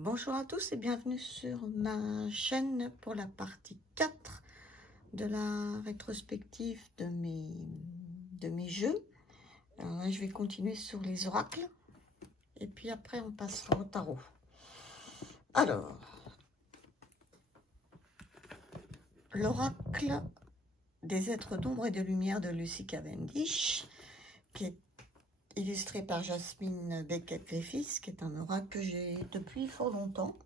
Bonjour à tous et bienvenue sur ma chaîne pour la partie 4 de la rétrospective de mes jeux. Alors là, je vais continuer sur les oracles et puis après on passera au tarot. Alors, l'oracle des êtres d'ombre et de lumière de Lucy Cavendish, qui est illustré par Jasmine Beckett-Griffiths, qui est un oracle que j'ai depuis fort longtemps.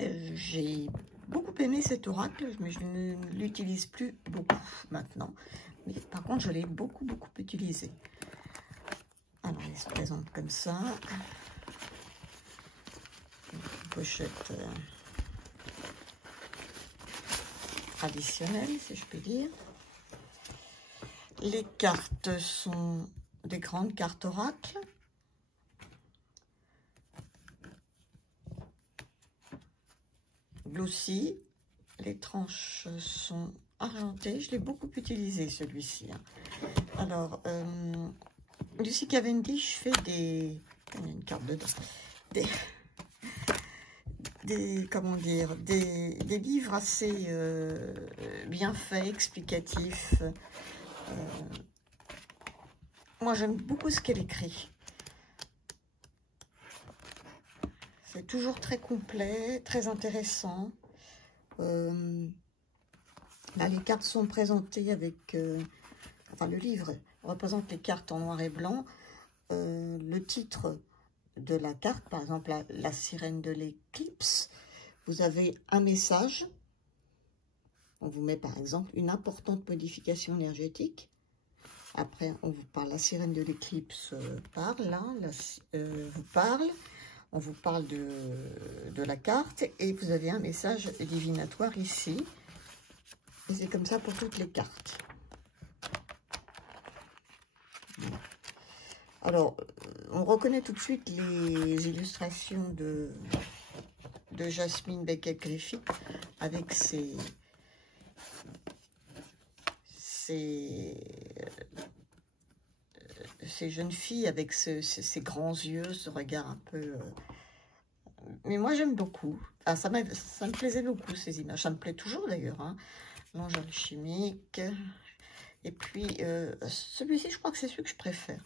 J'ai beaucoup aimé cet oracle, mais je ne l'utilise plus beaucoup maintenant. Mais par contre, je l'ai beaucoup utilisé. Alors, il se présente comme ça. Une pochette traditionnelle, si je puis dire. Les cartes sont des grandes cartes oracles. Glossy, les tranches sont argentées. Je l'ai beaucoup utilisé celui-ci. Alors, Lucy Cavendish fait des... Il y a une carte dedans. Comment dire, des livres assez bien faits, explicatifs. Moi, j'aime beaucoup ce qu'elle écrit. C'est toujours très complet, très intéressant. Là, les cartes sont présentées avec... enfin, le livre représente les cartes en noir et blanc. Le titre de la carte, par exemple, la sirène de l'éclipse, vous avez un message. On vous met, par exemple, une importante modification énergétique. Après, on vous parle, la sirène de l'éclipse parle, là, vous parle. On vous parle de la carte et vous avez un message divinatoire ici. Et c'est comme ça pour toutes les cartes. Alors, on reconnaît tout de suite les illustrations de Jasmine Beckett-Griffiths avec ces jeunes filles avec ces grands yeux, ce regard un peu... Mais moi, j'aime beaucoup. Enfin, ça me plaisait beaucoup, ces images. Ça me plaît toujours, d'ailleurs. Hein. L'ange alchimique. Et puis, celui-ci, je crois que c'est celui que je préfère.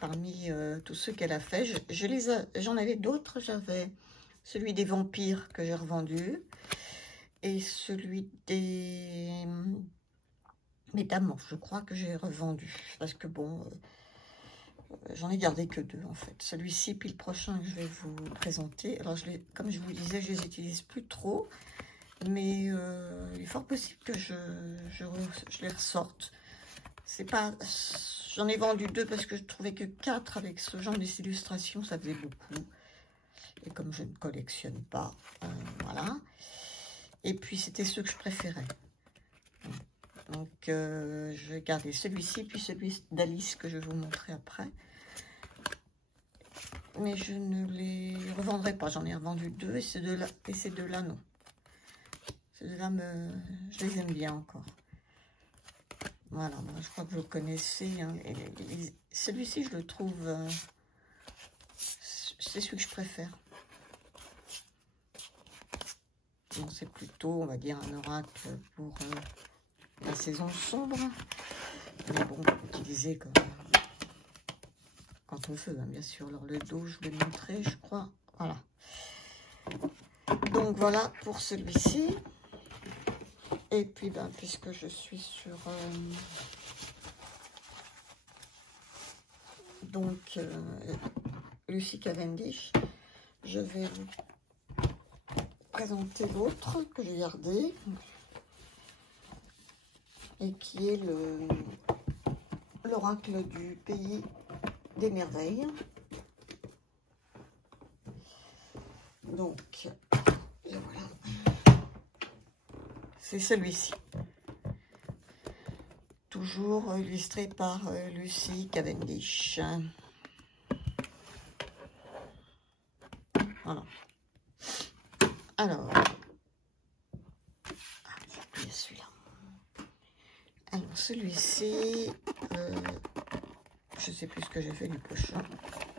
Parmi tous ceux qu'elle a fait. J'en avais d'autres. J'avais celui des vampires que j'ai revendu. Et celui des métamorphes, je crois que j'ai revendu. Parce que bon... j'en ai gardé que deux en fait. Celui-ci puis le prochain que je vais vous présenter. Alors comme je vous disais, je les utilise plus trop. Mais il est fort possible que je les ressorte. C'est pas... J'en ai vendu deux parce que je trouvais que 4 avec ce genre d'illustration, ça faisait beaucoup. Et comme je ne collectionne pas, voilà. Et puis c'était ceux que je préférais. Donc je vais garder celui-ci, puis celui d'Alice que je vais vous montrer après. Mais je ne les revendrai pas. J'en ai revendu deux et ces deux-là, non. Ces deux-là, je les aime bien encore. Voilà, moi, je crois que vous connaissez. Hein, celui-ci, je le trouve... c'est celui que je préfère. C'est plutôt, on va dire, un oracle pour la saison sombre. Mais bon, on peut l'utiliser quand on veut, hein, bien sûr. Alors, le dos, je vais le montrer, je crois. Voilà. Donc, voilà pour celui-ci. Et puis, ben, puisque je suis sur... donc, Lucy Cavendish, je vais vous présenter l'autre que j'ai gardé. Et qui est l'oracle du pays des merveilles. Donc, et voilà. C'est celui-ci. Toujours illustré par Lucy Cavendish. Voilà. Alors, j'ai oublié celui-là. Alors, celui-ci, je ne sais plus ce que j'ai fait du prochain.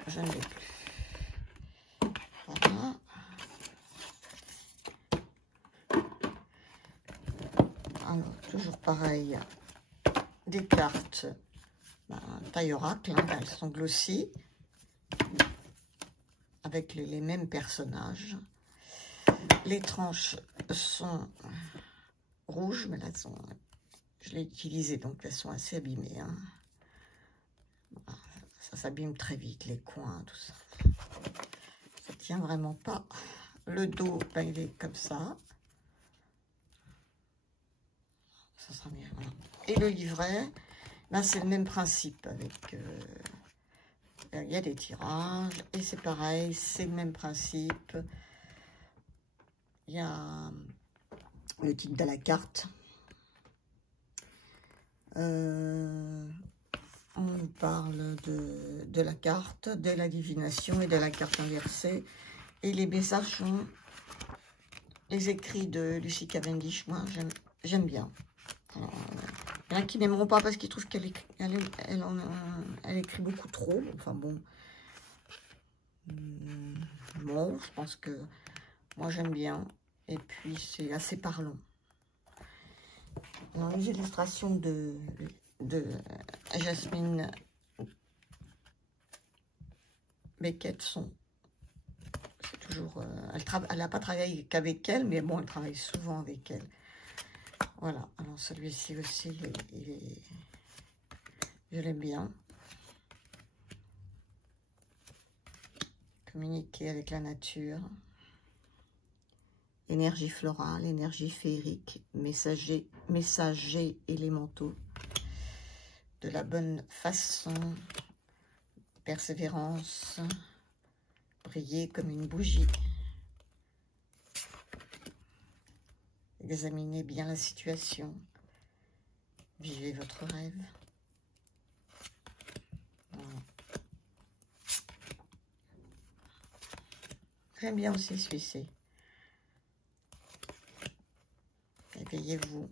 je ne l'ai plus. Voilà. Alors, toujours pareil, des cartes taille oracle, hein, elles sont glossy, avec les mêmes personnages. Les tranches sont rouges, mais là, je l'ai utilisé, donc elles sont assez abîmées. Hein. Ça s'abîme très vite, les coins, tout ça. Ça tient vraiment pas. Le dos, ben, il est comme ça. Ça sera mieux. Voilà. Et le livret, ben, c'est le même principe. Avec, il y a des tirages, et c'est pareil, c'est le même principe. Il y a le titre de la carte. On nous parle de la carte, de la divination et de la carte inversée. Et les messages sont les écrits de Lucy Cavendish. Moi, j'aime bien. Alors, il y en a qui n'aimeront pas parce qu'ils trouvent qu'elle écrit beaucoup trop. Enfin bon. Bon, je pense que moi j'aime bien. Et puis c'est assez parlant. Alors, les illustrations de Jasmine Beckett sont... C'est toujours... elle n'a pas travaillé qu'avec elle, mais bon, elle travaille souvent avec elle. Voilà. Alors celui-ci aussi, je l'aime bien. Communiquer avec la nature. Énergie florale, énergie féerique, messager élémentaux. De la bonne façon, persévérance, briller comme une bougie. Examinez bien la situation. Vivez votre rêve. Voilà. J'aime bien aussi celui-ci. Éveillez-vous.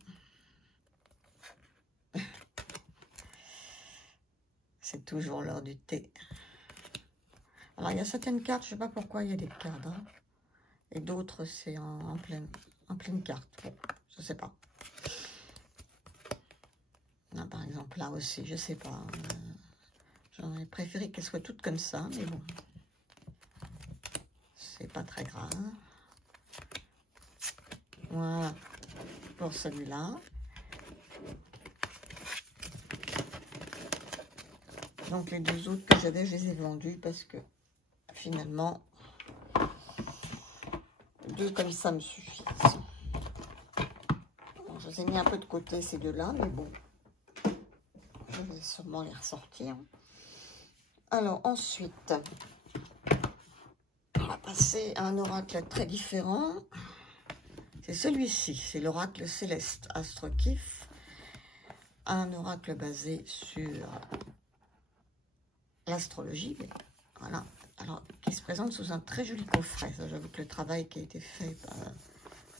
C'est toujours l'heure du thé. Alors, il y a certaines cartes, je ne sais pas pourquoi il y a des cadres. Et d'autres, c'est en pleine carte. Bon, je ne sais pas. Là, par exemple, là aussi, je ne sais pas. J'aurais préféré qu'elles soient toutes comme ça, mais bon. C'est pas très grave. Voilà. Pour celui-là. Donc, les deux autres que j'avais, je les ai vendus parce que finalement, deux comme ça me suffisent. Bon, je les ai mis un peu de côté, ces deux-là, mais bon, je vais sûrement les ressortir. Alors, ensuite, on va passer à un oracle très différent. C'est celui-ci, c'est l'oracle céleste Astre Kiff. Un oracle basé sur l'astrologie, voilà. Alors, qui se présente sous un très joli coffret. J'avoue que le travail qui a été fait par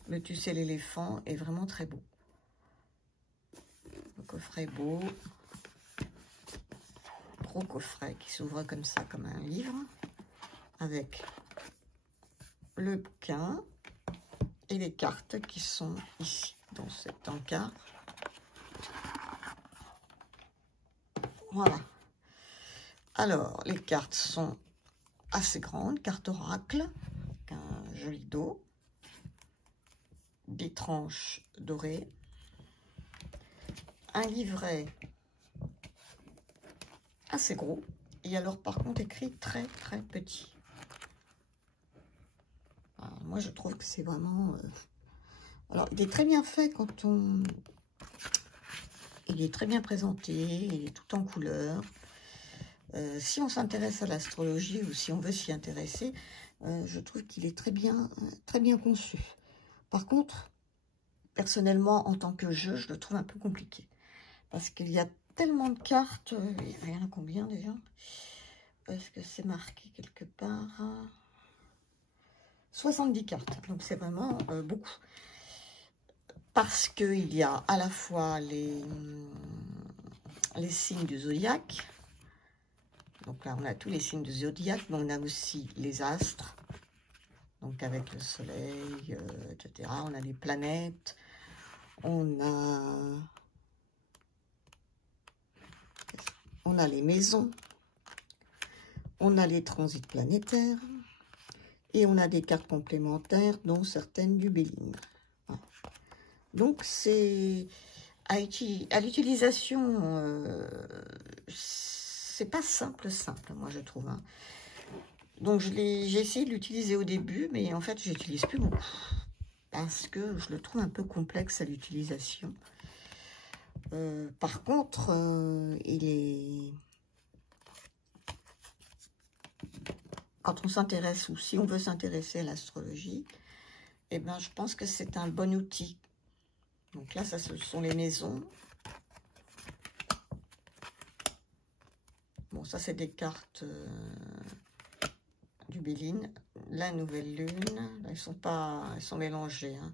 le Tussé l'éléphant est vraiment très beau. Le coffret est beau. Gros coffret qui s'ouvre comme ça, comme un livre. Avec le bouquin et les cartes qui sont ici, dans cet encart. Voilà. Alors, les cartes sont assez grandes, carte oracle, avec un joli dos, des tranches dorées, un livret assez gros, et alors par contre écrit très très petit. Alors, moi je trouve que c'est vraiment... Alors il est très bien fait quand on... Il est très bien présenté, il est tout en couleur. Si on s'intéresse à l'astrologie ou si on veut s'y intéresser, je trouve qu'il est très bien conçu. Par contre, personnellement, en tant que jeu, je le trouve un peu compliqué. Parce qu'il y a tellement de cartes. Il y en a combien déjà? Est-ce que c'est marqué quelque part? 70 cartes. Donc c'est vraiment beaucoup. Parce qu'il y a à la fois les signes du zodiaque, Donc là, on a tous les signes du zodiaque, mais on a aussi les astres. Donc avec le soleil, etc. On a les planètes. On a les maisons. On a les transits planétaires. Et on a des cartes complémentaires, dont certaines du Béline. Voilà. Donc c'est à l'utilisation, c'est pas simple, moi je trouve. Hein. Donc j'ai essayé de l'utiliser au début, mais en fait j'utilise plus beaucoup. Parce que je le trouve un peu complexe à l'utilisation. Par contre, il est... Quand on s'intéresse, ou si on veut s'intéresser à l'astrologie, eh ben, je pense que c'est un bon outil. Donc là, ça, ce sont les maisons. Bon, ça, c'est des cartes du Béline. La nouvelle lune, là, elles sont mélangées. Hein.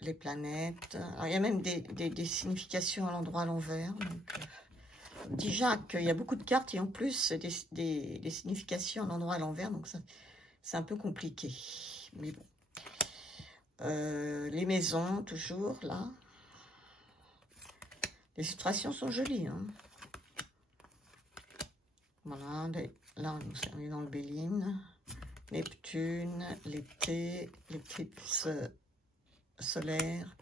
Les planètes. Alors, il y a même des significations à l'endroit à l'envers. Déjà qu'il y a beaucoup de cartes et en plus des significations à l'endroit à l'envers. Donc, c'est un peu compliqué. Mais bon. Les maisons, toujours, là. Les illustrations sont jolies. Hein. Voilà, là, on est dans le Béline. Neptune, l'été, l'éclipse solaire,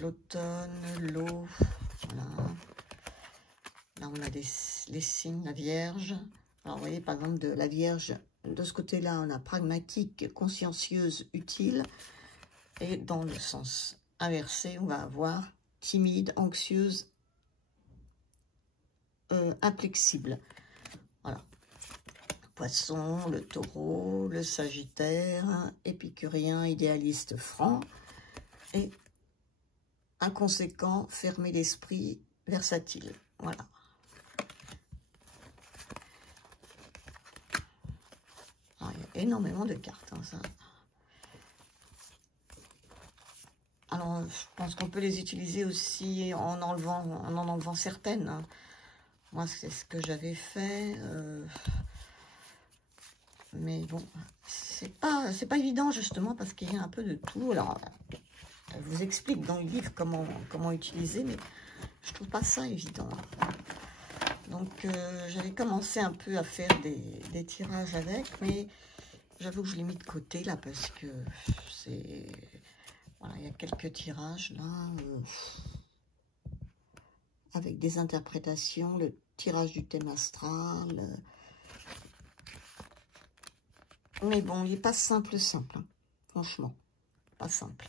l'automne, l'eau. Voilà. Là, on a les signes, la Vierge. Alors, vous voyez, par exemple, de la Vierge, de ce côté-là, on a pragmatique, consciencieuse, utile. Et dans le sens inversé, on va avoir timide, anxieuse, inflexible. Voilà. Poisson, le taureau, le sagittaire, épicurien, idéaliste, franc. Et inconséquent, fermé d'esprit, versatile. Voilà. Alors, il y a énormément de cartes, hein, ça. Alors, je pense qu'on peut les utiliser aussi en en enlevant certaines. Hein. Moi, c'est ce que j'avais fait. Mais bon, c'est pas évident, justement, parce qu'il y a un peu de tout. Alors, elle vous explique dans le livre comment utiliser, mais je trouve pas ça évident. Donc, j'avais commencé un peu à faire des tirages avec, mais j'avoue que je l'ai mis de côté, là, parce que c'est... Voilà, il y a quelques tirages, là, avec des interprétations, le tirage du thème astral. Mais bon, il n'est pas simple, hein, franchement, pas simple.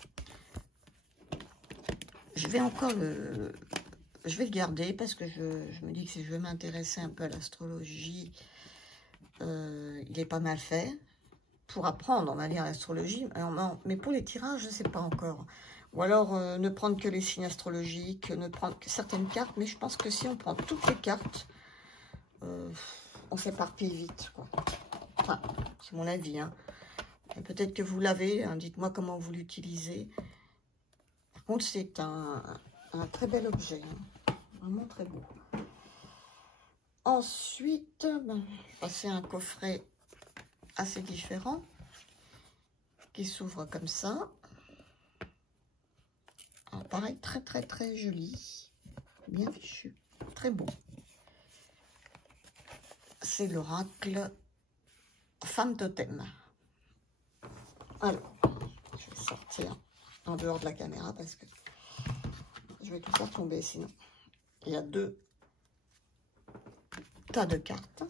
Je vais encore je vais le garder parce que je me dis que si je veux m'intéresser un peu à l'astrologie, il est pas mal fait. Pour apprendre, on va dire, l'astrologie. Mais pour les tirages, je ne sais pas encore. Ou alors, ne prendre que les signes astrologiques, ne prendre que certaines cartes. Mais je pense que si on prend toutes les cartes, on s'éparpille vite, quoi. Enfin, c'est mon avis. Hein. Peut-être que vous l'avez. Hein, dites-moi comment vous l'utilisez. Par contre, c'est un très bel objet. Hein. Vraiment très beau. Ensuite, je vais passer à un coffret assez différent qui s'ouvre comme ça. Alors, pareil, très joli, bien fichu, très beau. C'est l'oracle Femme Totem. Alors, je vais sortir en dehors de la caméra parce que je vais tout faire tomber sinon. Il y a 2 tas de cartes.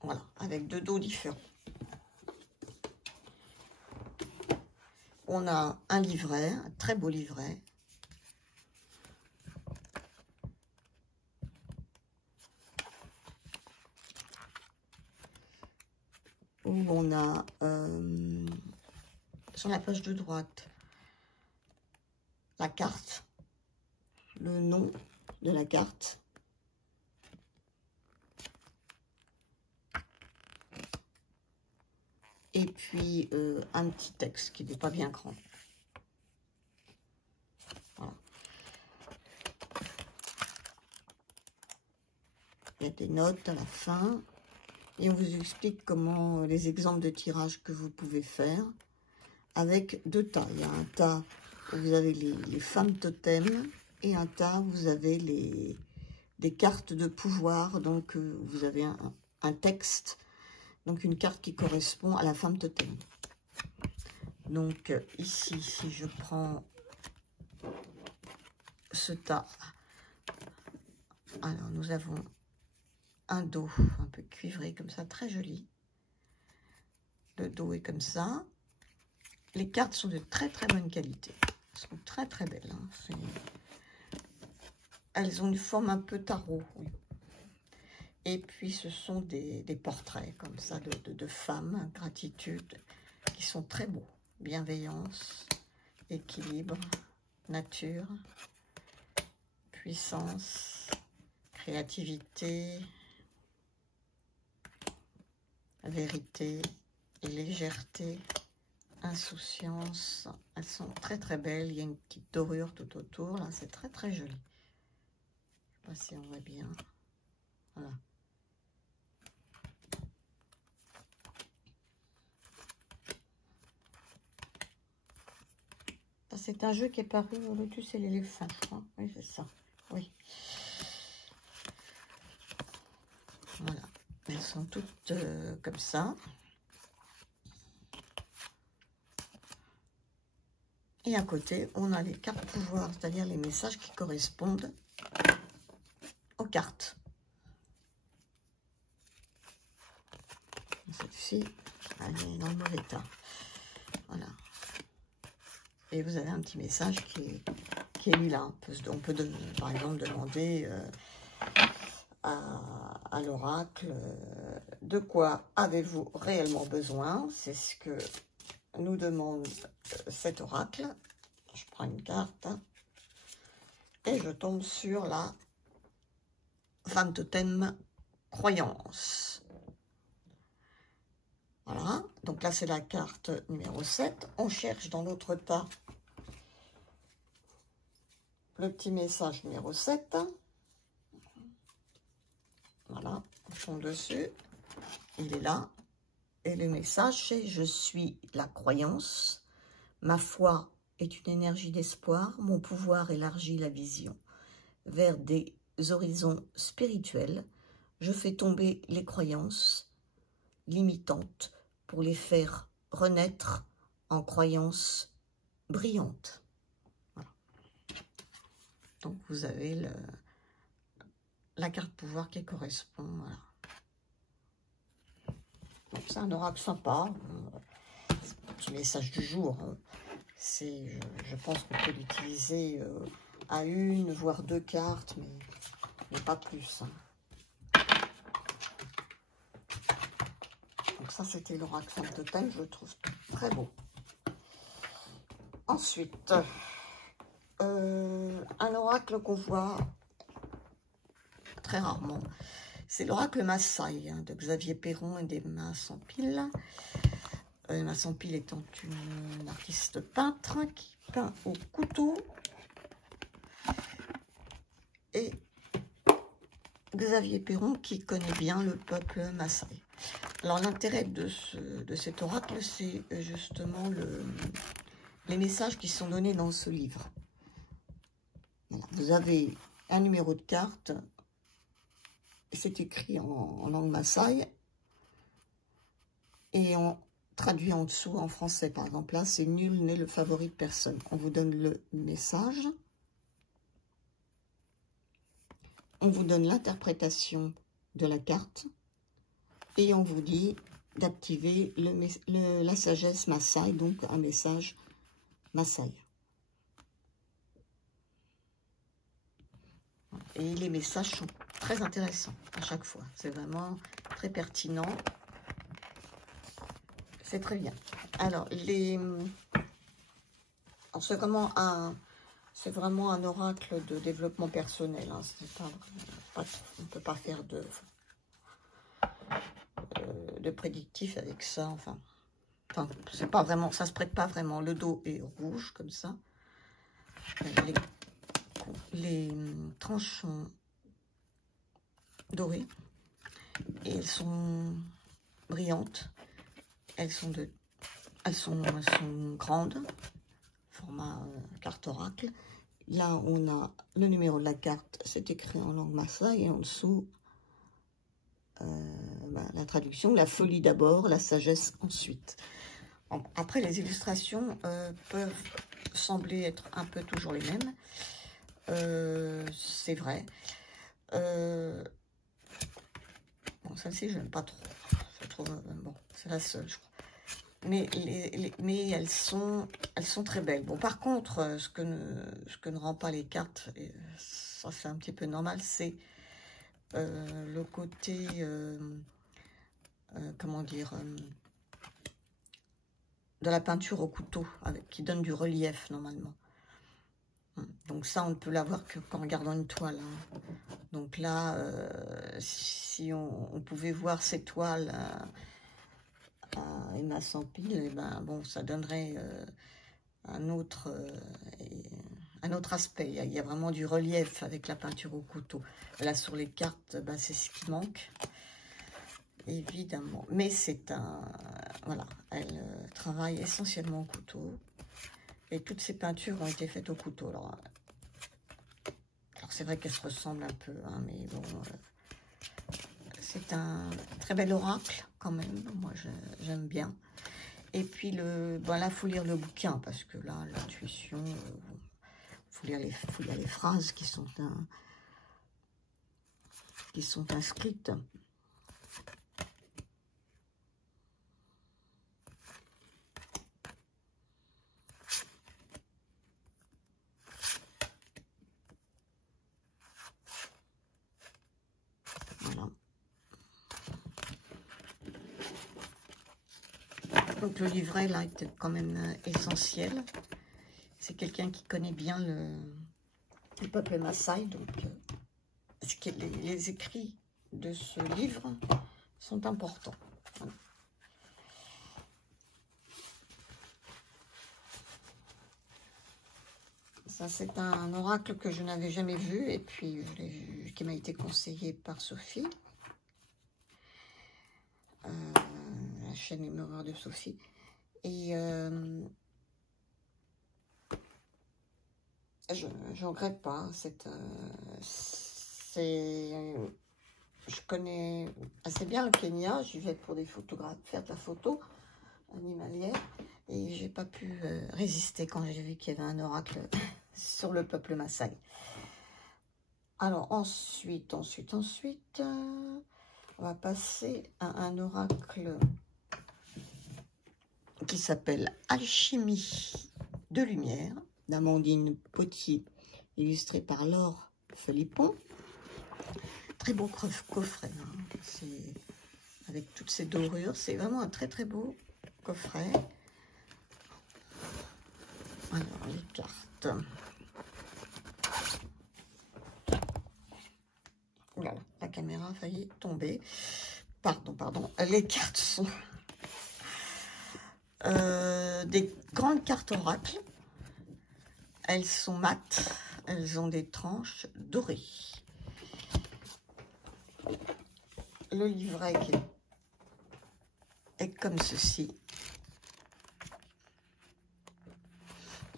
Voilà, avec 2 dos différents. On a un livret, un très beau livret. Où on a, sur la page de droite, la carte, le nom de la carte. Et puis, un petit texte qui n'est pas bien grand. Il y a des notes à la fin. Et on vous explique comment les exemples de tirage que vous pouvez faire avec 2 tas. Il y a un tas où vous avez les femmes totems et un tas où vous avez des cartes de pouvoir. Donc, vous avez un texte, donc une carte qui correspond à la femme totem. Donc, ici, si je prends ce tas, alors nous avons un dos un peu cuivré comme ça, très joli. Le dos est comme ça. Les cartes sont de très très bonne qualité. Elles sont très très belles. Hein. Elles ont une forme un peu tarot. Oui. Et puis ce sont des portraits comme ça de femmes, gratitude, qui sont très beaux. Bienveillance, équilibre, nature, puissance, créativité, vérité et légèreté, insouciance. Elles sont très très belles. Il y a une petite dorure tout autour. Là, c'est très très joli. Je ne sais pas si on voit bien. Voilà. C'est un jeu qui est paru au Lotus et l'éléphant, je crois. Oui, c'est ça. Oui. Voilà. Elles sont toutes comme ça. Et à côté, on a les cartes pouvoir, c'est-à-dire les messages qui correspondent aux cartes. Celle-ci, elle est dans le mauvais état. Voilà. Et vous avez un petit message qui est lui là. On peut par exemple demander à l'oracle de quoi avez-vous réellement besoin. C'est ce que nous demande cet oracle. Je prends une carte et je tombe sur la femme totem croyance. Voilà, donc là c'est la carte numéro 7. On cherche dans l'autre tas le petit message numéro 7. Voilà, on tombe dessus. Il est là. Et le message c'est: je suis la croyance. Ma foi est une énergie d'espoir. Mon pouvoir élargit la vision vers des horizons spirituels. Je fais tomber les croyances limitantes pour les faire renaître en croyances brillantes. Voilà. Donc vous avez la carte pouvoir qui correspond. Voilà. Donc c'est un oracle sympa. Petit message du jour. Je pense qu'on peut l'utiliser à 1 voire 2 cartes, mais pas plus. Hein. Donc ça, c'était l'oracle femme totem, je le trouve très beau. Ensuite, un oracle qu'on voit très rarement, c'est l'oracle Maasai de Xavier Perron et d'Emma Sampil. Emma Sampil étant une artiste peintre qui peint au couteau. Et Xavier Perron qui connaît bien le peuple Maasai. Alors l'intérêt de cet oracle, c'est justement les messages qui sont donnés dans ce livre. Voilà. Vous avez un numéro de carte, c'est écrit en langue Maasai, et on traduit en dessous en français. Par exemple, là, c'est nul n'est le favori de personne. On vous donne le message. On vous donne l'interprétation de la carte. Et on vous dit d'activer la sagesse Maasai, donc un message Maasai. Et les messages sont très intéressants à chaque fois. C'est vraiment très pertinent. C'est très bien. Alors, c'est vraiment un oracle de développement personnel. Hein. On ne peut pas faire de prédictif avec ça. Enfin, c'est pas vraiment, ça se prête pas vraiment. Le dos est rouge comme ça. Les tranches sont dorées. Et elles sont brillantes. Elles sont grandes, format carte oracle. Là, on a le numéro de la carte, c'est écrit en langue maasai, et en dessous, la traduction, la folie d'abord, la sagesse ensuite. Après, les illustrations peuvent sembler être un peu toujours les mêmes. C'est vrai. Bon, celle-ci, je n'aime pas trop. Je trouve, bon, c'est la seule, je crois. Mais elles sont très belles. Bon, par contre, ce que ne rend pas les cartes, et ça c'est un petit peu normal, c'est le côté, comment dire, de la peinture au couteau, qui donne du relief normalement. Donc ça, on ne peut l'avoir que qu'en regardant une toile. Hein. Donc là, si on pouvait voir ces toiles à Emma Sampil, et ben bon, ça donnerait un autre aspect. Il y a vraiment du relief avec la peinture au couteau. Là, sur les cartes, ben, c'est ce qui manque, évidemment. Mais c'est voilà, elle travaille essentiellement au couteau. Et toutes ces peintures ont été faites au couteau. Alors c'est vrai qu'elles se ressemblent un peu, hein, mais bon, c'est un très bel oracle quand même. Moi, j'aime bien. Et puis, là, il faut lire le bouquin, parce que là, l'intuition, faut lire les phrases qui sont inscrites. Voilà. Donc, le livret, là, est quand même essentiel. C'est quelqu'un qui connaît bien le peuple Maasai, donc les écrits de ce livre sont importants. Voilà. Ça, c'est un oracle que je n'avais jamais vu, et puis qui m'a été conseillé par Sophie. La chaîne Mémoire de Sophie. Et je ne regrette pas. Je connais assez bien le Kenya. J'y vais pour des photographes, faire de la photo animalière. Et j'ai pas pu résister quand j'ai vu qu'il y avait un oracle sur le peuple Maasai. Alors ensuite, on va passer à un oracle qui s'appelle Alchimie de lumière, d'Amandine Potier, illustré par Laure Philippon. Très beau coffret, hein. Avec toutes ces dorures, c'est vraiment un très très beau coffret. Alors, les cartes. Voilà, la caméra a failli tomber. Pardon. Les cartes sont des grandes cartes oracles. Elles sont mates. Elles ont des tranches dorées. Le livret est comme ceci.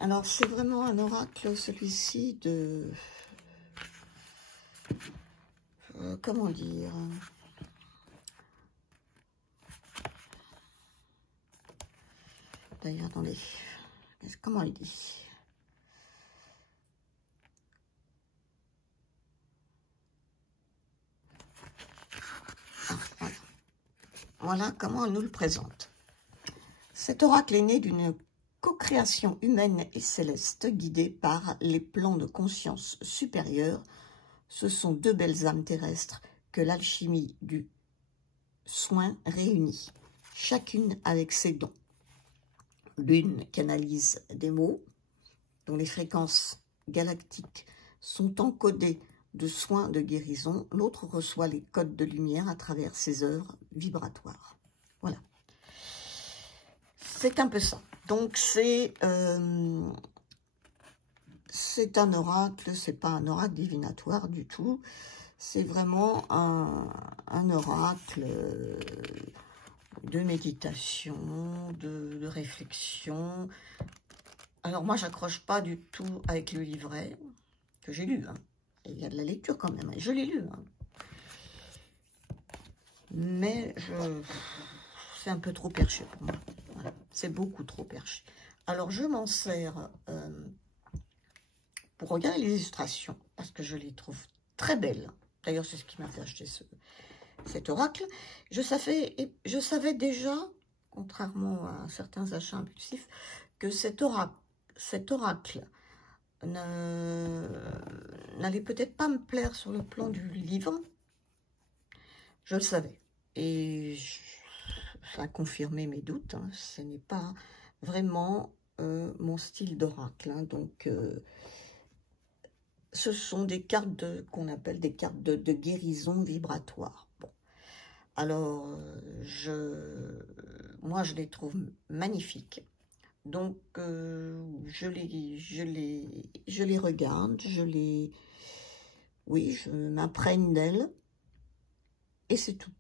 Alors, c'est vraiment un oracle, celui-ci, de... comment dire? D'ailleurs, attendez. Comment il dit? Voilà. Voilà comment on nous le présente. Cet oracle est né d'une co-création humaine et céleste guidée par les plans de conscience supérieurs. Ce sont deux belles âmes terrestres que l'alchimie du soin réunit, chacune avec ses dons. L'une canalise des mots dont les fréquences galactiques sont encodées de soins de guérison. L'autre reçoit les codes de lumière à travers ses œuvres vibratoires. Voilà. C'est un peu ça. Donc, c'est un oracle, c'est pas un oracle divinatoire du tout. C'est vraiment un oracle de méditation, de réflexion. Alors moi, j'accroche pas du tout avec le livret que j'ai lu. Hein. Il y a de la lecture quand même, je l'ai lu. Hein. Mais c'est un peu trop perché pour moi. Voilà. C'est beaucoup trop perché. Alors je m'en sers pour regarder les illustrations, parce que je les trouve très belles. D'ailleurs, c'est ce qui m'a fait acheter cet oracle. Je savais déjà, contrairement à certains achats impulsifs, que cet oracle n'allait peut-être pas me plaire sur le plan du livre. Je le savais. Et ça a confirmé mes doutes. Hein. Ce n'est pas vraiment mon style d'oracle. Hein. Donc, ce sont des cartes qu'on appelle des cartes de guérison vibratoire. Bon. Alors, moi, je les trouve magnifiques. Donc, je les regarde, oui, je m'imprègne d'elles. Et c'est tout.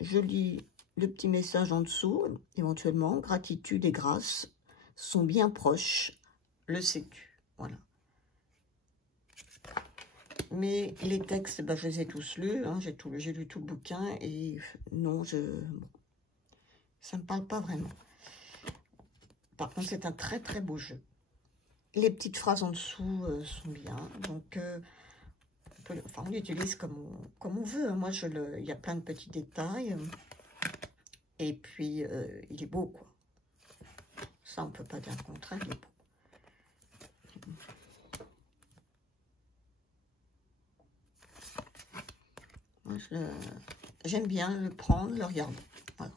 Je lis le petit message en dessous, éventuellement. Gratitude et grâce sont bien proches. Le sais-tu. Voilà. Mais les textes, ben, je les ai tous lus. Hein, j'ai lu tout le bouquin. Et non, ça ne me parle pas vraiment. Par contre, c'est un très très beau jeu. Les petites phrases en dessous sont bien. Donc, on l'utilise comme on veut. Moi, il y a plein de petits détails. Et puis, il est beau, quoi. Ça, on ne peut pas dire le contraire, il est beau. Moi, j'aime bien le prendre, le regarder. Voilà.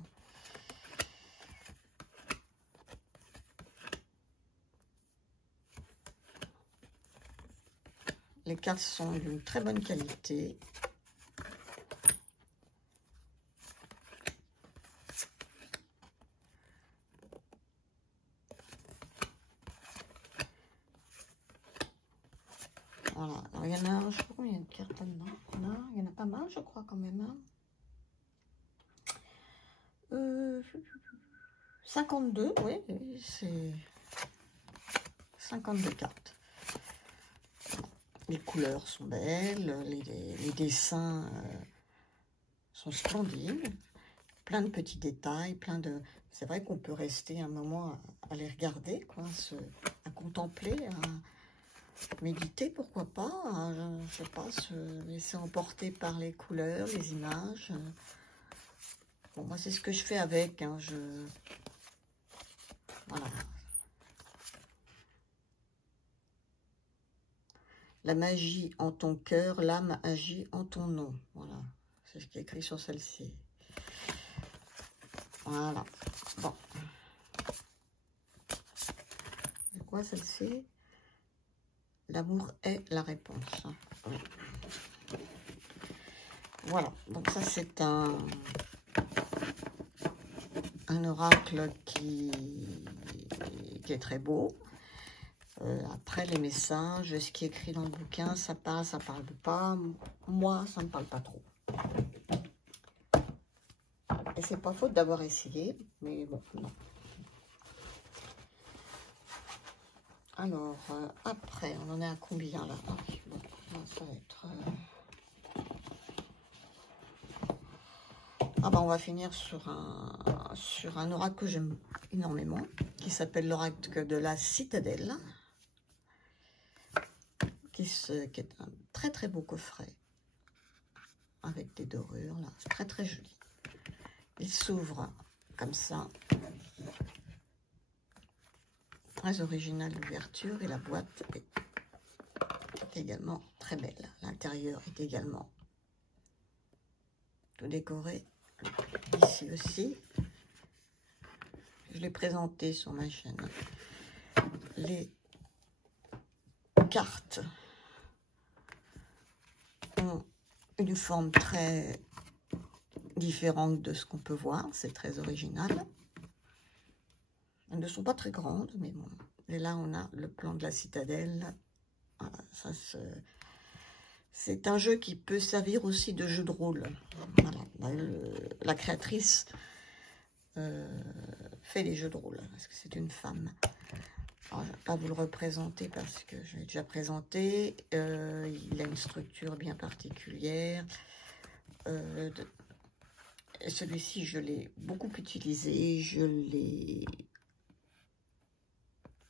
Les cartes sont d'une très bonne qualité. Voilà. Alors, il y en a, je sais pas combien de cartes là-dedans. Il y en a pas mal, je crois, quand même. Hein. 52, oui, c'est 52 cartes. Les couleurs sont belles, les dessins sont splendides, plein de petits détails, c'est vrai qu'on peut rester un moment à les regarder, quoi, à contempler, à méditer, pourquoi pas, je sais pas, se laisser emporter par les couleurs, les images. Bon, moi, c'est ce que je fais avec, hein, voilà. La magie en ton cœur, l'âme agit en ton nom. Voilà, c'est ce qui est écrit sur celle-ci. Voilà, bon. C'est quoi celle-ci? L'amour est la réponse. Oui. Voilà, donc ça c'est un oracle qui est très beau. Après les messages, ce qui est écrit dans le bouquin, ça parle pas. Moi, ça ne me parle pas trop. Et c'est pas faute d'avoir essayé, mais bon, non. Alors, après, on en est à combien là? Ah, bon, ça va être... Ah ben, on va finir sur un oracle que j'aime énormément, qui s'appelle l'oracle de la citadelle, qui est un très très beau coffret, avec des dorures, là, c'est très très joli. Il s'ouvre comme ça, très original l'ouverture, et la boîte est également très belle. L'intérieur est également tout décoré. Ici aussi, je l'ai présenté sur ma chaîne. Les cartes ont une forme très différente de ce qu'on peut voir. C'est très original. Elles ne sont pas très grandes, mais bon. Et là, on a le plan de la citadelle. Voilà, C'est un jeu qui peut servir aussi de jeu de rôle. Voilà. La créatrice fait les jeux de rôle, parce que c'est une femme. Alors, je ne vais pas vous le représenter parce que je l'ai déjà présenté. Il a une structure bien particulière. Celui-ci, je l'ai beaucoup utilisé. Je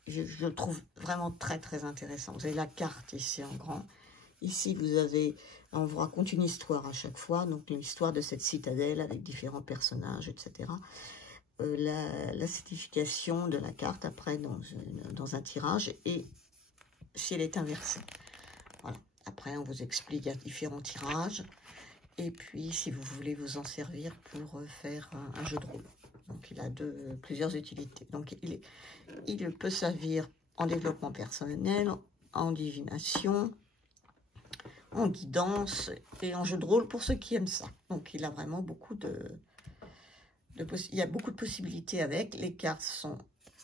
le trouve vraiment très très intéressant. Vous avez la carte ici en grand. Ici, on vous raconte une histoire à chaque fois, donc une histoire de cette citadelle avec différents personnages, etc. La signification de la carte après dans un tirage, et si elle est inversée. Voilà. Après, on vous explique, il y a différents tirages, et puis si vous voulez vous en servir pour faire un jeu de rôle. Donc, il a plusieurs utilités. Donc, il peut servir en développement personnel, en divination, en guidance et en jeu de rôle pour ceux qui aiment ça. Donc, il a vraiment beaucoup il y a beaucoup de possibilités avec. Les cartes sont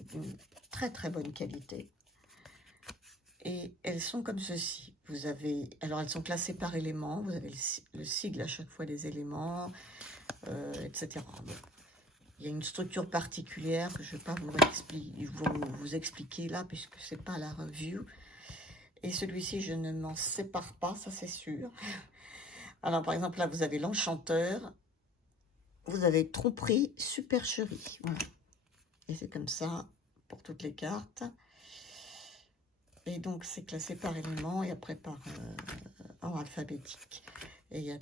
d'une très très bonne qualité. Et elles sont comme ceci. Alors, elles sont classées par éléments. Vous avez le sigle à chaque fois des éléments, etc. Bon. Il y a une structure particulière que je ne vais pas vous expliquer là, puisque ce n'est pas la review. Et celui-ci, je ne m'en sépare pas, ça c'est sûr. Alors, par exemple, là, vous avez l'enchanteur. Vous avez tromperie, supercherie. Voilà. Et c'est comme ça pour toutes les cartes. Et donc, c'est classé par élément et après par ordre alphabétique. Et il y a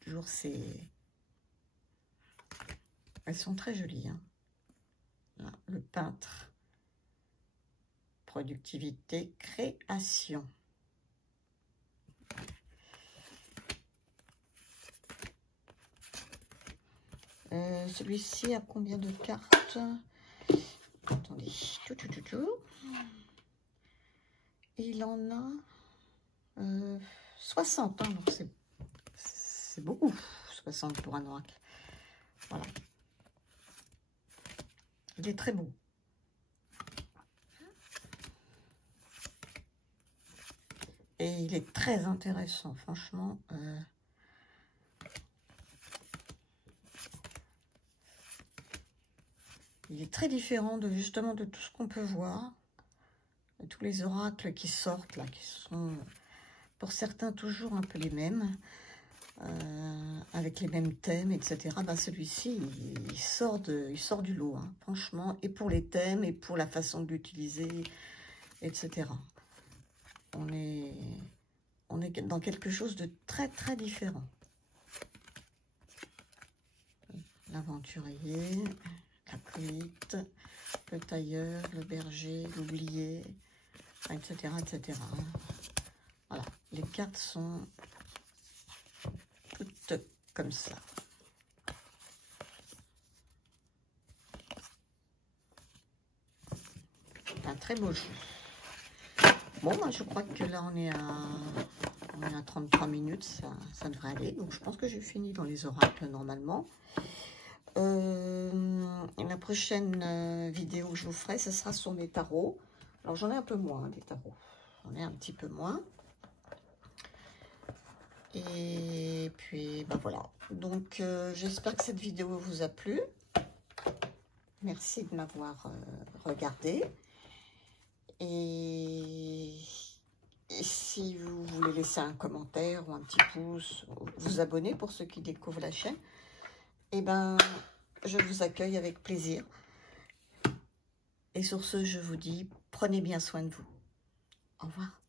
toujours ces... Elles sont très jolies. Hein. Là, le peintre. Productivité, création. Celui-ci a combien de cartes? Attendez. Il en a 60. Hein, donc c'est beaucoup. 60 pour un oracle. Voilà. Il est très beau. Et il est très intéressant, franchement. Il est très différent justement de tout ce qu'on peut voir. De tous les oracles qui sortent là, qui sont pour certains toujours un peu les mêmes. Avec les mêmes thèmes, etc. Ben, celui-ci, il sort du lot, hein, franchement, et pour les thèmes, et pour la façon de l'utiliser, etc. On est dans quelque chose de très, très différent. L'aventurier, la pluite, le tailleur, le berger, l'oublié, etc., etc. Voilà, les cartes sont toutes comme ça. Un très beau jeu. Bon, moi je crois que là on est à 33 minutes, ça devrait aller. Donc je pense que j'ai fini dans les oracles normalement. La prochaine vidéo que je vous ferai, ce sera sur mes tarots. Alors j'en ai un peu moins des tarots. J'en ai un petit peu moins. Et puis, ben voilà. Donc, j'espère que cette vidéo vous a plu. Merci de m'avoir regardé. Et si vous voulez laisser un commentaire ou un petit pouce, vous abonner pour ceux qui découvrent la chaîne, eh ben, je vous accueille avec plaisir. Et sur ce, je vous dis, prenez bien soin de vous. Au revoir.